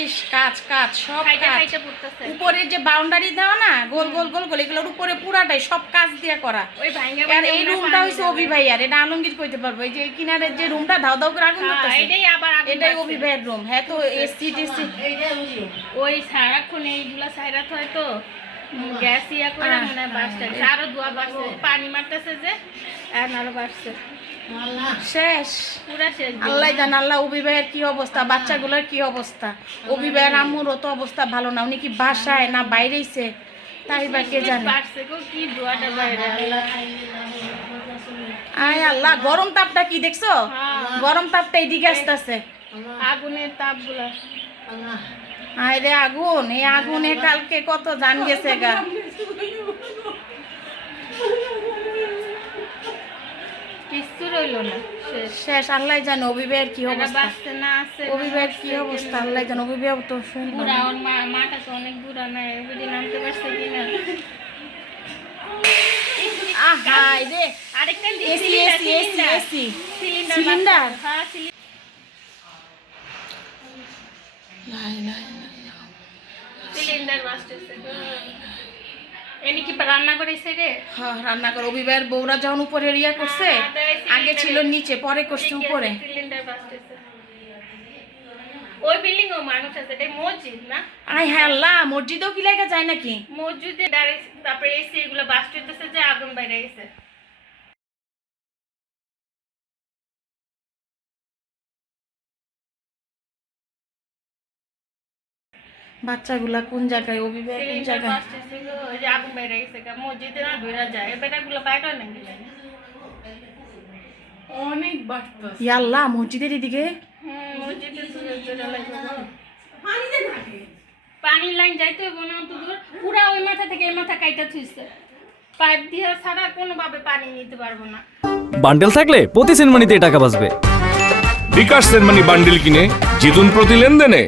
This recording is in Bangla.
ইস কাজ কাজ সব কাজ। খাইতে পড়তেছে। উপরে যে বাউন্ডারি দেওয়া না গোল গোল গোল গোল এগুলোর উপরে পুরাটাই সব কাজ দিয়ে করা। আর এই রুমটা হইছে। অভি ভাইয়ার এটা আলমগীর কইতে পারব। এই যে কিনারের যে রুমটা ধাও ধাও করে আগুন হ্যাঁ, এটাই আবার এটাই অভি ভাইয়ের রুম হ্যাঁ তো এসি টেসি ওই সারাক্ষণ এইগুলা সাইরাত হয় তো। গ্যাস ইয়া করে মনে হয় বাড়ছে আরও ধোয়া বাড়ছে। পানি মারতেছে যে। আর আরও বাড়ছে শেষ। পুরা শেষ আল্লাহ জান আল্লাহ অভি কি অবস্থা বাচ্চাগুলোর কি অবস্থা? অভি ভাইয়ের আম্মুরও অবস্থা ভালো না উনি কি বাসায় না বাইরেছে তাই বা কে জানে? বাড়ছে গো কি ধোয়াটা বাইরে আল্লাহ আয় আল্লাহ গরম তাপটা কি দেখছ? হ্যাঁ। গরম তাপটা এদিকে আসতেছে। আগুনের তাপগুলা। আয় রে আগুন এই আগুনে কালকে কত জান গেছে গা। কিচ্ছু না। শেষ। আল্লাহ জানে অভি ভাইয়ের কি অবস্থা। না আছে কি অবস্থা আল্লাহ জানে অভি ভাইও তো শুনলাম বুড়া ওর মা মাটা তো অনেক বুড়া না এবারে নামতে পারছে কিনা আহা এই রে। আরেকটা AC AC AC AC. Cylinder cylinder? হ্যাঁ সিলিন্ডার সিলিন্ডার বাঁচতেছে। এনি কি রান্না করেছে রে? হ্যাঁ রান্না করে। বউরা যখন উপরে রিয়া করছে হ্যাঁ, তাই সিলিন্ডারে- আগে ছিল নিচে পরে করছে উপরে। সিলিন্ডার ওই বিল্ডিং ও মানুষ আছে এটা মসজিদ না? আই হ্যাঁ আল্লাহ মসজিদও কি লাগা যায় নাকি? মসজিদে তারপরে এসি এগুলো বাঁচতেছে যে আগুন বাইরে গেছে। বাচ্চাগুলা কোন জায়গায় অভি কোন জায়গায়? ওই যে আগুন বাইরে গেছে মসজিদে না ধরে যায়। এবার এগুলো বাইরে নাকি অনেক বাড়তো। ইয়া আল্লাহ মসজিদের এদিকে। পানির লাইন যাইতে হইব না অত দূর পুরা ওই মাথা থেকে এই মাথা কাইটা থুইছে। পাইপ দিয়ে ছাড়া কোনোভাবে পানি নিতে পারব না। বান্ডেল থাকলে প্রতি সেনমানিতে টাকা বাঁচবে। বিকাশ সেনমানি বান্ডেল কিনে জিতুন প্রতি লেনদেনে।